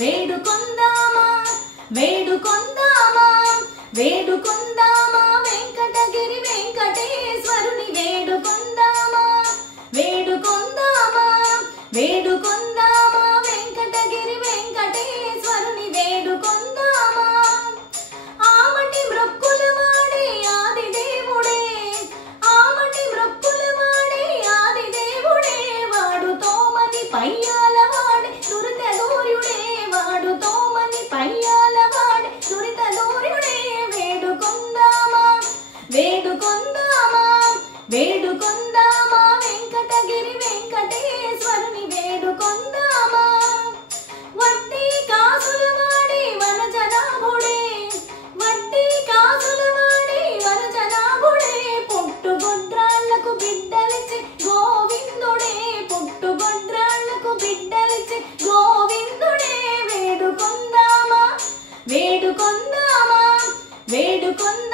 వేడుకొందామా వేడుకొందామా వేడుకొందామా వెంకటగిరి వెంకటేశ్వరుని వేడుకొందామా వేడుకొందామా వేడుకొందామా వెంకటగిరి వెంకటేశ్వరుని వేడుకొందామా ఆమటి మృక్కుల వాడే ఆది దేవుడే ఆమటి మృక్కుల వాడే ఆది దేవుడే వాడు తోమని పయ్యాల వాడే దురిత దూర్యుడే వాడు తోమని పయ్యాల వాడే దురిత దూర్యుడే వేడుకొందామా వేడుకొందామా వేడుకొందామా వెంకటగిరి వెంకటేశ్వరుని వేడుకొందామా వడ్డీ కాసుల వాడే వనజనాభుడే వడ్డీ కాసుల వాడే వనజనాభుడే పుట్టుగొడ్రాళ్లకు బిడ్డలిచ్చే గోవిందుడే పుట్టుగొడ్రాళ్లకు బిడ్డలిచ్చే గోవిందుడే వేడుకొందామా వేడుకొందామా వేడుకొందామా